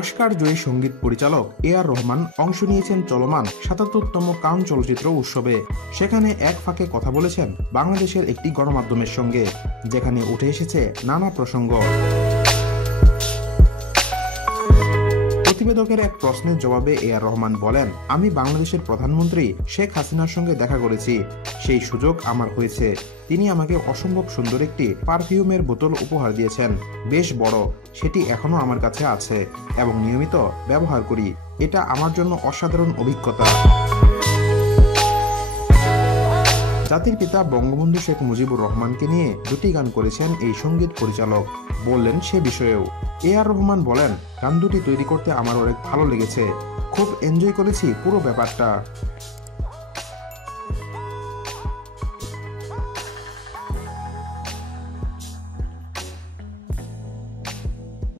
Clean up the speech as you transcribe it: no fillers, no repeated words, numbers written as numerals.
Oscar জয়ী সঙ্গীত পরিচালক এ.আর রহমান অংশ নিয়েছেন চলমান ৭৭তম কান চলচ্চিত্র উৎসবে। সেখানে এক ফাঁকে কথা বলেছেন বাংলাদেশের একটি গণমাধ্যমের সঙ্গে, যেখানে উঠে এসেছে নানা প্রসঙ্গ। প্রতিবেদকের এক প্রশ্নের জবাবে এ.আর রহমান বলেন, আমি বাংলাদেশের প্রধানমন্ত্রী শেখ হাসিনার সঙ্গে দেখা করেছি, সেই সুযোগ আমার হয়েছে। তিনি আমাকে অসম্ভব সুন্দর একটি পারফিউমের বোতল উপহার দিয়েছেন, বেশ বড়, সেটি এখনো আমার কাছে আছে এবং নিয়মিত ব্যবহার করি। এটা আমার জন্য অসাধারণ অভিজ্ঞতা। জাতির পিতা বঙ্গবন্ধু শেখ মুজিবুর রহমানকে নিয়ে দুটি গান করেছেন এই সঙ্গীত পরিচালক, বললেন সে বিষয়েও। এ.আর রহমান বলেন, গান দুটি তৈরি করতে আমার অনেক ভালো লেগেছে, খুব এনজয় করেছি পুরো ব্যাপারটা।